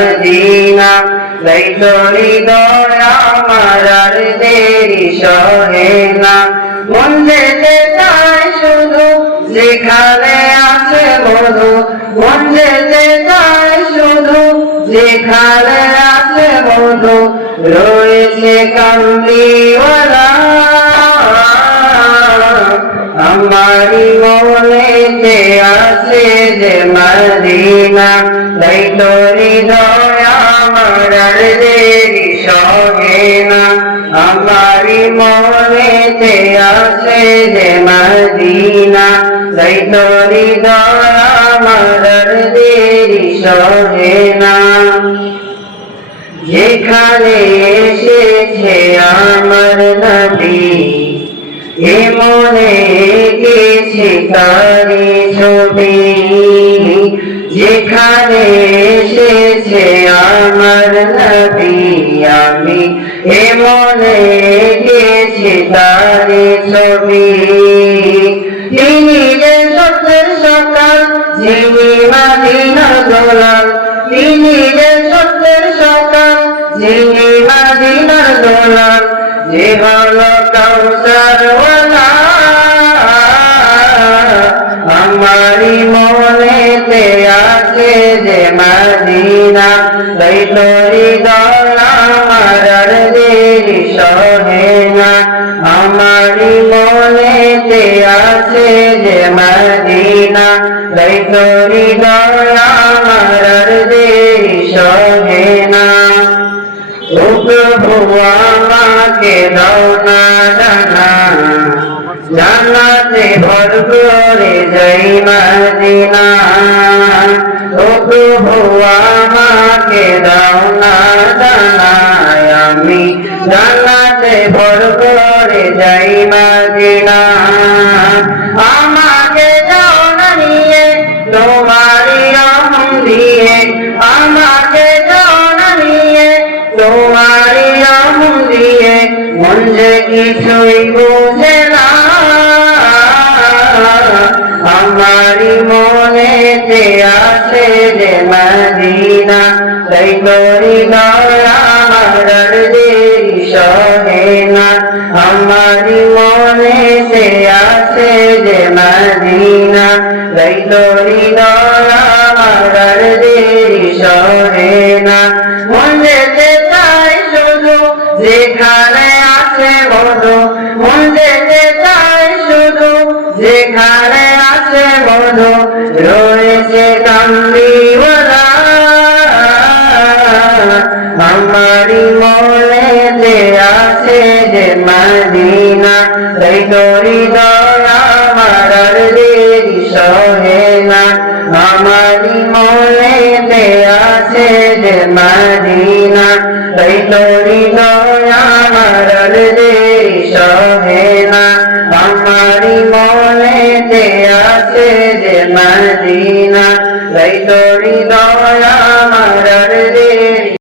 Medina লাইতরি দয়া আমার দেরি সহে না। মন যেতে চায় শুধু, যেখানে আছে বধু মন যেতে চায় শুধু, যেখানে আছে বধু রয়েছে কামলিওয়ালা যে মদিনা তাই তোরি দয়া আমার দেরি সহে না আমারি মনেতে আছে যে মদিনা তাই তোরি দয়া আমার দেরি সহে না যেখানে এসেছে আমার নদী, এ মনে গেছে যেখানে এসেছে আমার নদী আমি এ মনে গেছে তারি ছবি। তিনি যে সত্যের সকাল যিনি মাদিনার গোলাম তিনি যে সত্যের সকাল যিনি মাদিনার গোলাম যে হলো কাউসার আমারি মনেতে আছে যে মাদিনা তাই তোরি দয়া আমার দেরি সহে না। আমারি মনেতে আছে যে মাদিনা তাই তোরি দয়া আমার দেরি সহে না। ও প্রভু আমাকে দাও না। জানা জানাতে ভর করে যাই মদিনা। ও প্রভু, আমাকে দাও না জানায় আমি। জানাতে ভর করে যাই মদিনা। আমাকে দাও নিয়ে তোমারি রহম দিয়ে। আমাকে দাও নিয়ে তোমারি রহম দিয়ে। মন যে কিছুই বুঝে আমারি মনেতে আছে যে মদিনা তাই দয়া আমার দেরি সহে না। আমারি মনেতে আছে যে মদিনা তাই দয়া আমার দেরি সহে না। মন চাই শুধু যেখানে আছে মধু মন যেতে চাই শুধু যেখানে আছে মধু রয়েছে কামলিওয়ালা আমারি মনেতে আছে যে মদিনা, তাই তোরি দয়া আমার দেরি সহে না। আমারি মনেতে আছে যে মদিনা, তাই তোরি দয়া আমার দেরি সহে আছে যে মদিনা তোরি দয়া আমার দেরি